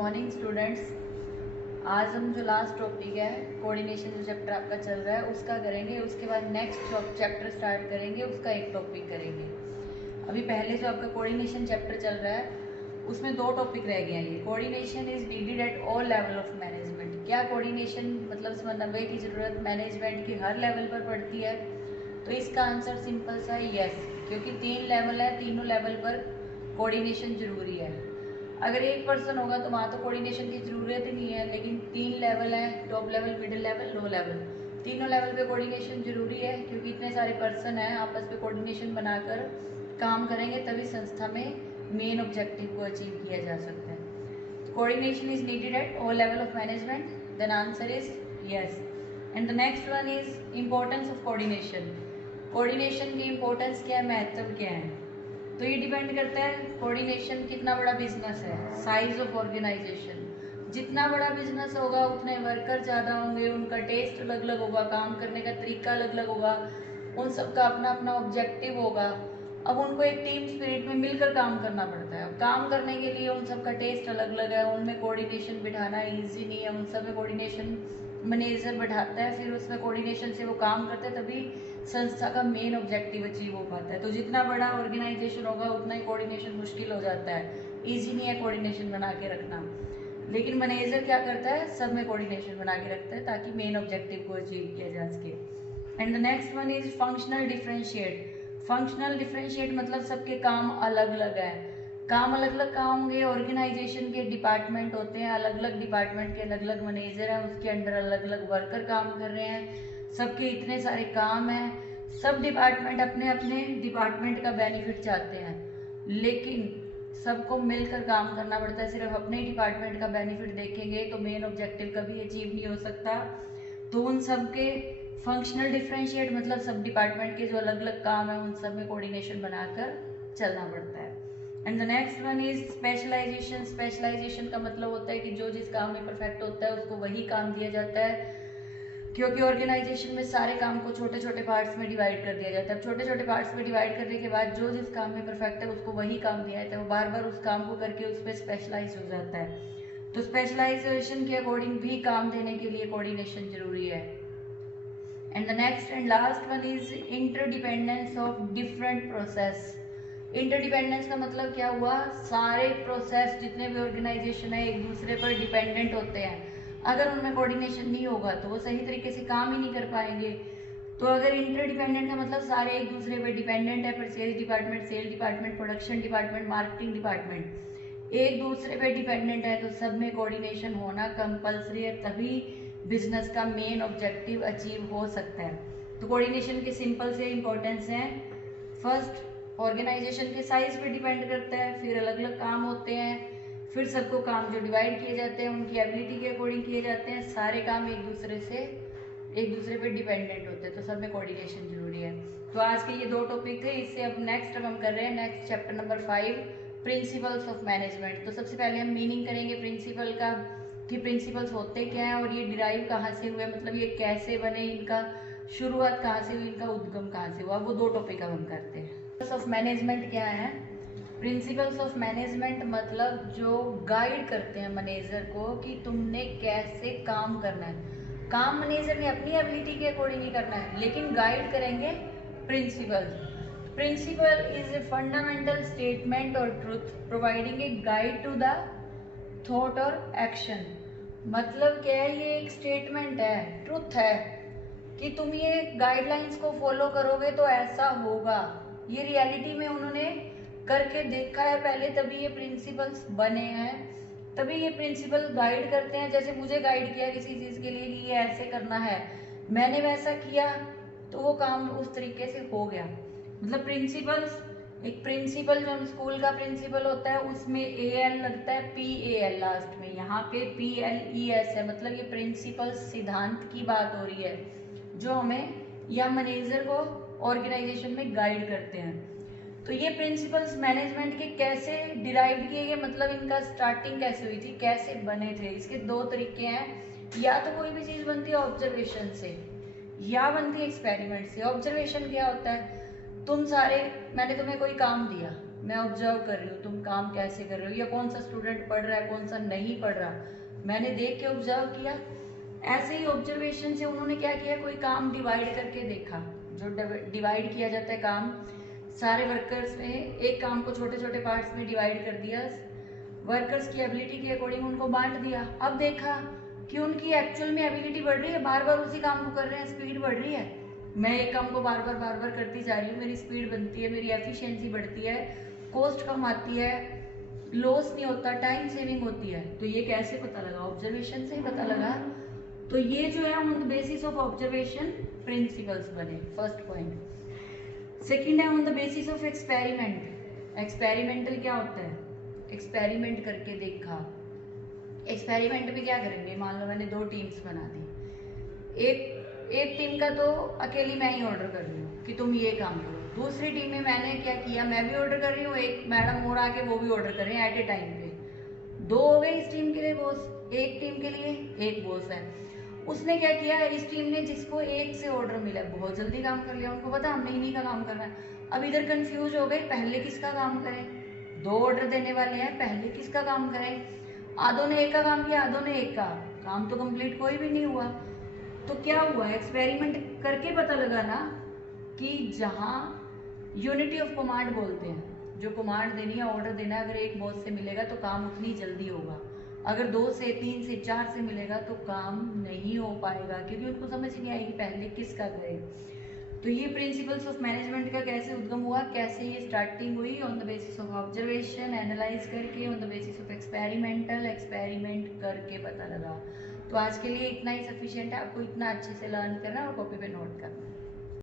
Morning students. आज हम जो लास्ट टॉपिक है कोऑर्डिनेशन जो चैप्टर आपका चल रहा है उसका करेंगे। उसके बाद नेक्स्ट चैप्टर स्टार्ट करेंगे, उसका एक टॉपिक करेंगे। अभी पहले जो आपका कोऑर्डिनेशन चैप्टर चल रहा है उसमें दो टॉपिक रह गए हैं। ये coordination is needed at all level of management. क्या कोऑर्डिनेशन मतलब समन्वय की ज़रूरत मैनेजमेंट की हर लेवल पर पड़ती है? तो इसका आंसर सिंपल सा है यस, क्योंकि 3 लेवल है, तीनों लेवल पर कोऑर्डिनेशन जरूरी है। अगर एक पर्सन होगा तो वहाँ तो कोऑर्डिनेशन की ज़रूरत ही नहीं है, लेकिन 3 लेवल है, top level, middle level, low level, तीनों लेवल पे कोऑर्डिनेशन जरूरी है। क्योंकि इतने सारे पर्सन हैं, आपस में कोऑर्डिनेशन बनाकर काम करेंगे तभी संस्था में मेन ऑब्जेक्टिव को अचीव किया जा सकता है। Coordination is needed at all level of management, then answer is yes. And the next one is importance of coordination. Coordination की इम्पोर्टेंस क्या है, महत्व क्या है? तो ये डिपेंड करता है कोऑर्डिनेशन कितना बड़ा बिजनेस है, साइज ऑफ ऑर्गेनाइजेशन। जितना बड़ा बिजनेस होगा उतने वर्कर ज़्यादा होंगे, उनका टेस्ट अलग अलग होगा, काम करने का तरीका अलग अलग होगा, उन सबका अपना अपना ऑब्जेक्टिव होगा। अब उनको एक टीम स्पिरिट में मिलकर काम करना पड़ता है। काम करने के लिए उन सबका टेस्ट अलग अलग है, उनमें कोऑर्डिनेशन बिठाना ईजी नहीं है। उन सब में कोऑर्डिनेशन मैनेजर बैठाता है, फिर उसमें कोऑर्डिनेशन से वो काम करते हैं, तभी संस्था का मेन ऑब्जेक्टिव अचीव हो पाता है। तो जितना बड़ा ऑर्गेनाइजेशन होगा उतना ही कोऑर्डिनेशन मुश्किल हो जाता है, ईजी नहीं है कोऑर्डिनेशन बना के रखना। लेकिन मैनेजर क्या करता है, सब में कोऑर्डिनेशन बना के रखता है ताकि मेन ऑब्जेक्टिव को अचीव किया जा सके। And the next one is functional differentiate. Functional differentiate मतलब सबके काम अलग अलग है। काम अलग अलग काम होंगे, ऑर्गेनाइजेशन के डिपार्टमेंट होते हैं, अलग अलग डिपार्टमेंट के अलग अलग मैनेजर हैं, उसके अंडर अलग अलग वर्कर काम कर रहे हैं, सबके इतने सारे काम हैं। सब डिपार्टमेंट अपने अपने डिपार्टमेंट का बेनिफिट चाहते हैं, लेकिन सबको मिलकर काम करना पड़ता है। सिर्फ अपने डिपार्टमेंट का बेनिफिट देखेंगे तो मेन ऑब्जेक्टिव कभी अचीव नहीं हो सकता। तो उन सब के फंक्शनल डिफरेंशिएट मतलब सब डिपार्टमेंट के जो अलग अलग काम है उन सब में कोऑर्डिनेशन बनाकर चलना पड़ता है। And the next one is specialization. Specialization का मतलब होता है कि जो जिस काम में परफेक्ट होता है उसको वही काम दिया जाता है। क्योंकि ऑर्गेनाइजेशन में सारे काम को छोटे छोटे पार्ट्स में डिवाइड कर दिया जाता है। छोटे छोटे पार्ट्स में डिवाइड करने के बाद जो जिस काम में परफेक्ट है उसको वही काम दिया जाता है। वो बार बार उस काम को करके उस पर स्पेशलाइज हो जाता है। तो स्पेशलाइजेशन के अकॉर्डिंग भी काम देने के लिए कोऑर्डिनेशन जरूरी है। And the next and last one is interdependence of different process. Interdependence का मतलब क्या हुआ, सारे प्रोसेस जितने भी ऑर्गेनाइजेशन है एक दूसरे पर डिपेंडेंट होते हैं। अगर उनमें कोऑर्डिनेशन नहीं होगा तो वो सही तरीके से काम ही नहीं कर पाएंगे। तो अगर इंटरडिपेंडेंट का मतलब सारे एक दूसरे पर डिपेंडेंट है, purchase department, sale department, production department, marketing department एक दूसरे पे डिपेंडेंट है, तो सब में कोऑर्डिनेशन होना कंपलसरी है, तभी बिजनेस का मेन ऑब्जेक्टिव अचीव हो सकता है। तो कोऑर्डिनेशन के सिंपल से इंपॉर्टेंस हैं। फर्स्ट, ऑर्गेनाइजेशन के साइज पे डिपेंड करता है, फिर अलग अलग काम होते हैं, फिर सबको काम जो डिवाइड किए जाते हैं उनकी एबिलिटी के अकॉर्डिंग किए जाते हैं। सारे काम एक दूसरे पे डिपेंडेंट होते हैं, तो सब में कोऑर्डिनेशन जरूरी है। तो आज के ये दो टॉपिक थे। इससे अब नेक्स्ट हम कर रहे हैं next chapter number 5, principles of management. तो सबसे पहले हम मीनिंग करेंगे प्रिंसिपल का, कि प्रिंसिपल्स होते क्या हैं और ये डिराइव कहाँ से हुए, मतलब ये कैसे बने, इनका शुरुआत कहाँ से हुई, इनका उद्गम कहाँ से हुआ। वो दो टॉपिक हम करते हैं। प्रिंसिपल्स ऑफ मैनेजमेंट क्या है? प्रिंसिपल्स ऑफ मैनेजमेंट मतलब जो गाइड करते हैं मैनेजर को कि तुमने कैसे काम करना है। काम मैनेजर ने अपनी एबिलिटी के अकॉर्डिंग ही करना है, लेकिन गाइड करेंगे principle. Principle is a fundamental statement और truth providing a guide to the thought और एक्शन। मतलब क्या है, ये एक स्टेटमेंट है, ट्रुथ है कि तुम ये गाइडलाइंस को फॉलो करोगे तो ऐसा होगा। ये रियलिटी में उन्होंने करके देखा है पहले, तभी ये प्रिंसिपल्स बने हैं, तभी ये प्रिंसिपल गाइड करते हैं। जैसे मुझे गाइड किया किसी चीज़ के लिए कि ये ऐसे करना है, मैंने वैसा किया तो वो काम उस तरीके से हो गया। मतलब प्रिंसिपल्स, एक प्रिंसिपल जो स्कूल का प्रिंसिपल होता है उसमें AL लगता है, PAL लास्ट में, यहाँ पे PLES है। मतलब ये प्रिंसिपल सिद्धांत की बात हो रही है जो हमें या मैनेजर को ऑर्गेनाइजेशन में गाइड करते हैं। तो ये प्रिंसिपल्स मैनेजमेंट के कैसे डिराइव किए गए, मतलब इनका स्टार्टिंग कैसे हुई थी, कैसे बने थे। इसके दो तरीके हैं, या तो कोई भी चीज़ बनती है ऑब्जर्वेशन से या बनती है एक्सपेरिमेंट से। ऑब्जर्वेशन क्या होता है, तुम सारे, मैंने तुम्हें कोई काम दिया, मैं ऑब्जर्व कर रही हूँ तुम काम कैसे कर रहे हो, या कौन सा स्टूडेंट पढ़ रहा है कौन सा नहीं पढ़ रहा, मैंने देख के ऑब्जर्व किया। ऐसे ही ऑब्जर्वेशन से उन्होंने क्या किया, कोई काम डिवाइड करके देखा। जो डिवाइड किया जाता है काम सारे वर्कर्स में, एक काम को छोटे छोटे पार्ट्स में डिवाइड कर दिया, वर्कर्स की एबिलिटी के अकॉर्डिंग उनको बांट दिया। अब देखा कि उनकी एक्चुअल में एबिलिटी बढ़ रही है, बार बार उसी काम को कर रहे हैं, स्पीड बढ़ रही है। मैं एक काम को बार बार करती जा रही हूँ, मेरी स्पीड बनती है, मेरी एफिशिएंसी बढ़ती है, कॉस्ट कम आती है, लॉस नहीं होता, टाइम सेविंग होती है। तो ये कैसे पता लगा, ऑब्जर्वेशन से ही पता लगा। तो ये जो है on the basis of observation principles बने, फर्स्ट पॉइंट। सेकंड है on the basis of experiment. Experimental क्या होता है, एक्सपेरिमेंट करके देखा। एक्सपेरिमेंट में क्या करेंगे, मान लो मैंने 2 टीम्स बना दी, एक टीम का तो अकेली मैं ही ऑर्डर कर रही हूँ कि तुम ये काम करो, दूसरी टीम में मैंने क्या किया, मैं भी ऑर्डर कर रही हूँ, एक मैडम और आके वो भी ऑर्डर कर रहे हैं एट ए टाइम पे। 2 हो गए इस टीम के लिए बॉस, एक टीम के लिए एक बॉस है। उसने क्या किया, इस टीम ने जिसको एक से ऑर्डर मिला बहुत जल्दी काम कर लिया, उनको पता हमने इन्हीं का काम करना है। अब इधर कंफ्यूज हो गए पहले किसका काम करें, 2 ऑर्डर देने वाले हैं, पहले किसका काम करें। आधों ने एक का काम किया, आधों ने एक का, काम तो कंप्लीट कोई भी नहीं हुआ। तो क्या हुआ, एक्सपेरिमेंट करके पता लगा ना कि जहाँ यूनिटी ऑफ कमांड बोलते हैं, जो कमांड देनी है ऑर्डर देना है, अगर एक बॉस से मिलेगा तो काम उतनी जल्दी होगा, अगर 2 से 3 से 4 से मिलेगा तो काम नहीं हो पाएगा, क्योंकि उनको समझ नहीं आएगी पहले किसका करें। तो ये प्रिंसिपल्स ऑफ मैनेजमेंट का कैसे उद्गम हुआ, कैसे ये स्टार्टिंग हुई, on the basis of observation, analyse करके, on the basis of experimental, experiment करके पता लगा। तो आज के लिए इतना ही सफिशिएंट है, आपको इतना अच्छे से लर्न करना और कॉपी पे नोट करना।